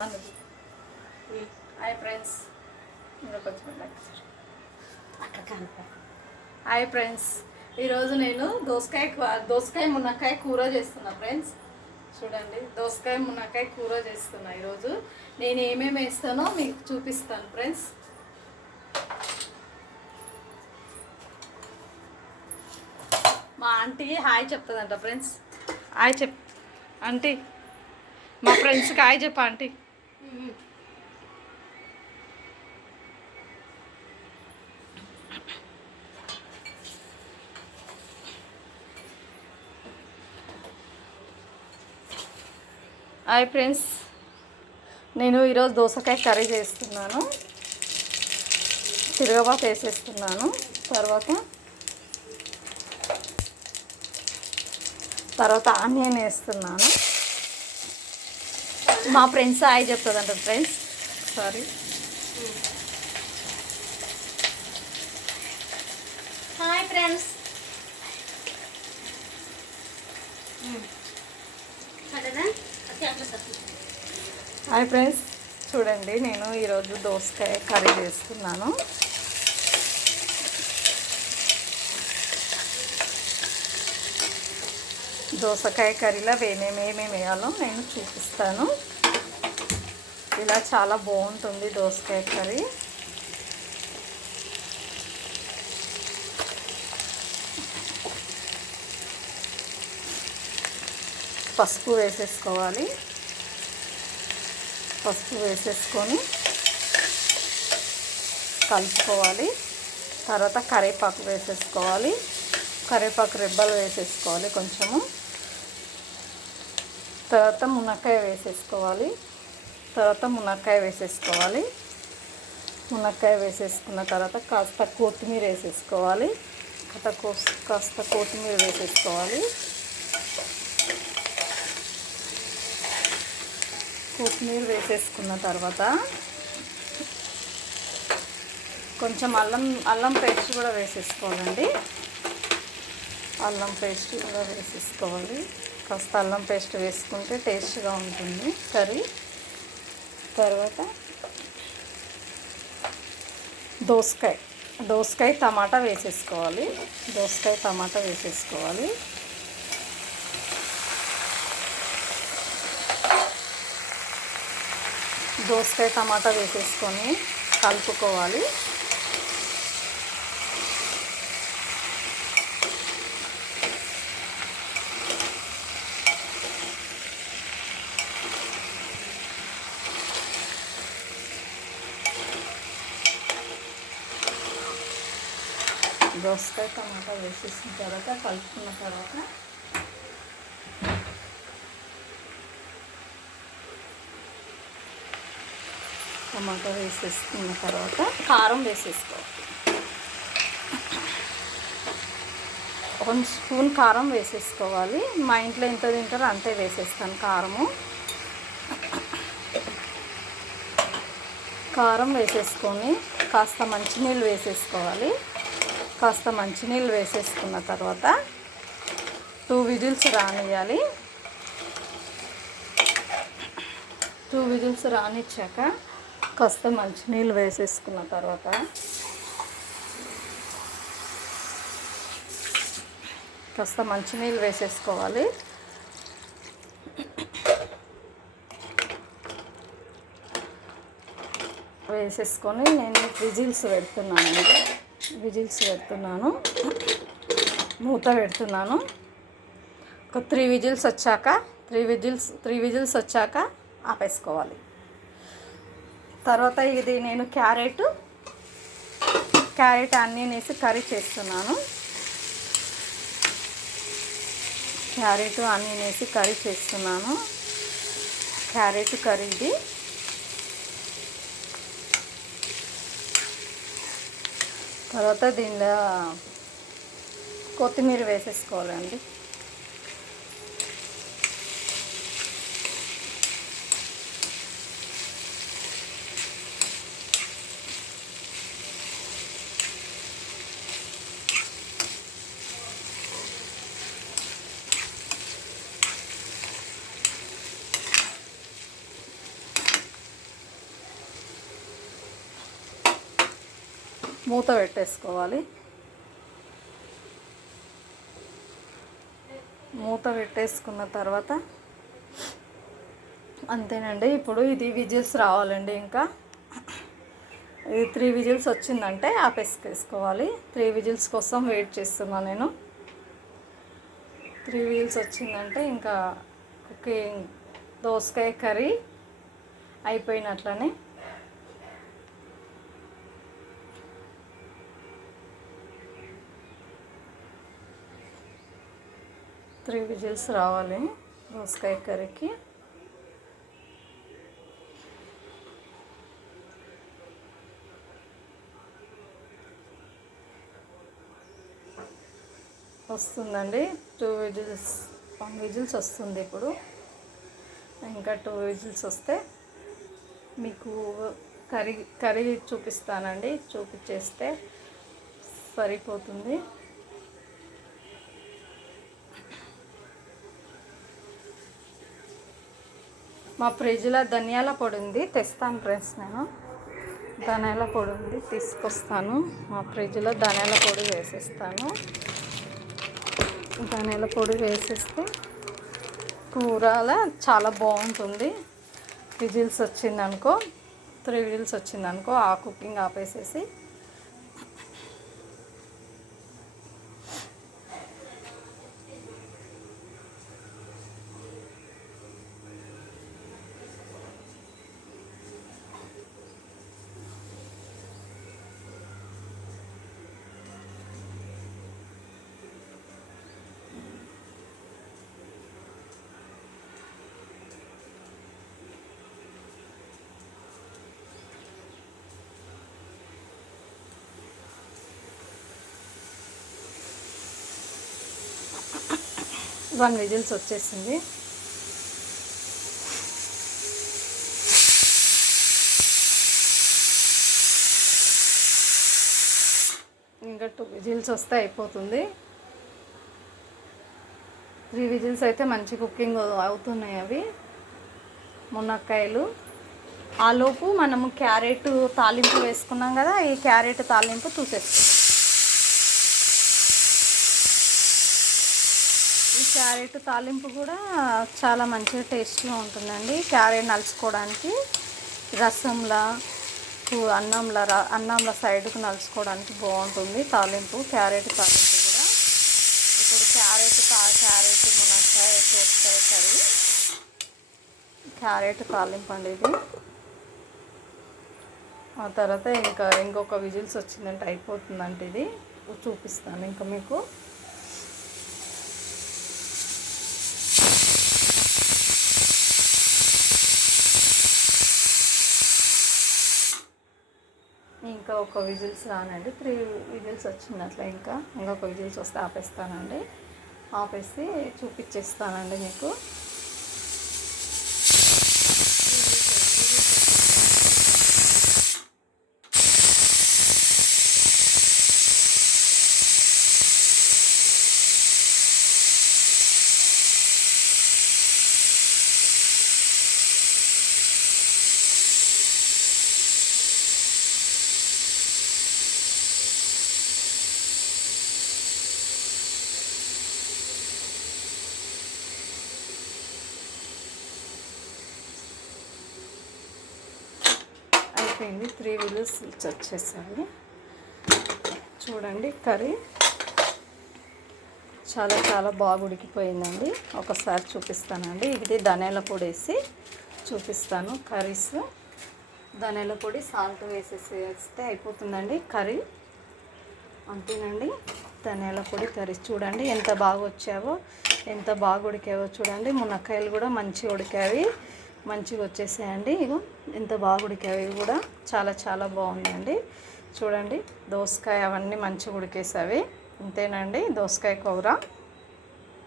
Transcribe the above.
Hi friends, ఇంకా కొంచెం hi friends, ఈరోజు నేను దోసకాయ మునక్కాయ కూర చేస్తున్నా ఫ్రెండ్స్. చూడండి, దోసకాయ మునక్కాయ కూర చేస్తున్నా. ఈరోజు నేను ఏమేమి వేస్తానో మీకు చూపిస్తాను ఫ్రెండ్స్. మా ఆంటీ హాయ్ చెప్తుందంట ఫ్రెండ్స్. హాయ్ ఆంటీ, మా ఫ్రెండ్స్కి హాయ్ చెప్ప ఆంటీ. హాయ్ ఫ్రెండ్స్, నేను ఈరోజు దోసకాయ కర్రీ చేస్తున్నాను. తిరగబాతు వేసేస్తున్నాను. తర్వాత ఆనియన్ వేస్తున్నాను. మా ఫ్రెండ్స్ హాయ్ చెప్తుందంట friends. Sorry, hi friends. Hi friends, చూడండి నేను ఈరోజు దోసకాయ కర్రీ చేస్తున్నాను. దోసకాయ కర్రీలో ఏమేమి వేయాలో నేను చూపిస్తాను. ఇలా చాలా బాగుంటుంది దోసకాయ కర్రీ. పసుపు వేసేసుకోవాలి. పసుపు వేసేసుకొని కలుపుకోవాలి. తర్వాత కరివేపాకు వేసేసుకోవాలి. కరివేపాకు రెబ్బలు వేసేసుకోవాలి కొంచెము. తర్వాత మునక్కాయ వేసేసుకోవాలి. మునక్కాయ వేసేసుకున్న తర్వాత కాస్త కొత్తిమీర వేసేసుకోవాలి. కాస్త కొత్తిమీర వేసేసుకోవాలి. కొత్తిమీర వేసేసుకున్న తర్వాత కొంచెం అల్లం పేస్ట్ కూడా వేసేసుకోవాలండి. అల్లం పేస్ట్ కూడా వేసేసుకోవాలి. కాస్త అల్లం పేస్ట్ వేసుకుంటే టేస్ట్గా ఉంటుంది కర్రీ. తర్వాత దోసకాయ టమాటా వేసేసుకోవాలి. దోసకాయ టమాటా వేసేసుకొని కలుపుకోవాలి. దోసకాయ టమాటా వేసేసిన తర్వాత కలుపుకున్న తర్వాత టమాటా వేసేసుకున్న తర్వాత కారం వేసేసుకోవాలి. 1 స్పూన్ కారం వేసేసుకోవాలి. మా ఇంట్లో ఎంత తింటారో అంతే వేసేస్తాను కారము. కారం వేసేసుకొని కాస్త మంచినీళ్ళు వేసేసుకోవాలి. మంచినీళ్ళు వేసేసుకున్న తర్వాత 2 విజిల్స్ రానివ్వాలి. 2 విజిల్స్ రానిచ్చాక కాస్త మంచినీళ్ళు వేసేసుకున్న తర్వాత వేసేసుకోవాలి. వేసేసుకొని నేను విజిల్స్ పెడుతున్నాను. మూత పెడుతున్నాను. ఒక 3 విజిల్స్ వచ్చాక ఆపేసుకోవాలి. తర్వాత ఇది నేను క్యారెట్ ఆనియన్ వేసి కర్రీ చేస్తున్నాను. క్యారెట్ కర్రీ ఇది. తర్వాత దీనిలో కొత్తిమీర వేసేసుకోవాలండి. మూత పెట్టేసుకోవాలి. మూత పెట్టేసుకున్న తర్వాత అంతేనండి. ఇప్పుడు ఇది విజిల్స్ రావాలండి. ఇంకా ఇది 3 విజిల్స్ వచ్చిందంటే ఆపేసుకోవాలి. 3 విజిల్స్ కోసం వెయిట్ చేస్తున్నాను నేను. 3 విజిల్స్ వచ్చిందంటే ఇంకా కుకింగ్ దోసకాయ కర్రీ అయిపోయినట్లనే. త్రీ విజిల్స్ రావాలి దోసకాయ కర్రీకి. వస్తుందండి 2 విజిల్స్, 1 విజిల్స్ వస్తుంది. ఇప్పుడు ఇంకా 2 విజిల్స్ వస్తే మీకు కర్రీ చూపిస్తానండి. చూపించేస్తే సరిపోతుంది. మా ఫ్రిడ్జ్లో ధనియాల పొడి ఉంది, తెస్తాను ఫ్రెండ్స్. నేను ధనియాల పొడి ఉంది, తీసుకొస్తాను. మా ఫ్రిడ్జ్లో ధనియాల పొడి వేసేస్తాను. ధనియాల పొడి వేసేస్తే కూరలా చాలా బాగుంటుంది. విజిల్స్ వచ్చిందనుకో, 3 విజిల్స్ వచ్చిందనుకో ఆ కుకింగ్ ఆపేసేసి వన్ విజిల్స్ వచ్చేసింది. ఇంకా 2 విజిల్స్ వస్తే అయిపోతుంది. 3 విజిల్స్ అయితే మంచి కుకింగ్ అవుతున్నాయి అవి మునక్కాయలు. ఆలోపు మనము క్యారెట్ తాలింపు వేసుకున్నాం కదా, ఈ క్యారెట్ తాలింపు చూసేస్తాం. ఈ క్యారెట్ తాలింపు కూడా చాలా మంచిగా టేస్ట్గా ఉంటుందండి. క్యారెట్ నలుచుకోవడానికి రసంలా, అన్నంలో సైడ్కు నలుచుకోవడానికి బాగుంటుంది తాలింపు. క్యారెట్ తాలింపు కూడా ఇప్పుడు క్యారెట్ మునక్కాయ దోసకాయ కర్రీ క్యారెట్ తాలింపు అండి ఇది. ఆ తర్వాత ఇంకొక విజిల్స్ వచ్చిందంటే అయిపోతుందంటే ఇది చూపిస్తాను ఇంకా మీకు. ఇంకా ఒక విజిల్స్ రానండి. 3 విజిల్స్ వచ్చినట్లే ఇంకొక విజిల్స్ వస్తే ఆపేస్తానండి. ఆపేసి చూపించేస్తానండి మీకు. అయిపోయింది. 3 విజిల్స్ వచ్చేసాయి. చూడండి కర్రీ చాలా బాగా ఉడికిపోయిందండి. ఒకసారి చూపిస్తానండి. ఇది ధనియాల పొడి వేసి చూపిస్తాను. కర్రీస్ ధనియాల పొడి సాల్ట్ వేసేస్తే అయిపోతుందండి కర్రీ. అంతేనండి. ధనియాల పొడి కర్రీ చూడండి ఎంత బాగా వచ్చావో, ఎంత బాగా ఉడికావో చూడండి. మునక్కాయలు కూడా మంచిగా ఉడికావి, మంచిగా వచ్చేసాయండి. ఇగో ఎంత బాగా ఉడికావి కూడా చాలా బాగుందండి. చూడండి దోసకాయ అవన్నీ మంచిగా ఉడికేసావి. అంతేనండి దోసకాయ కూర.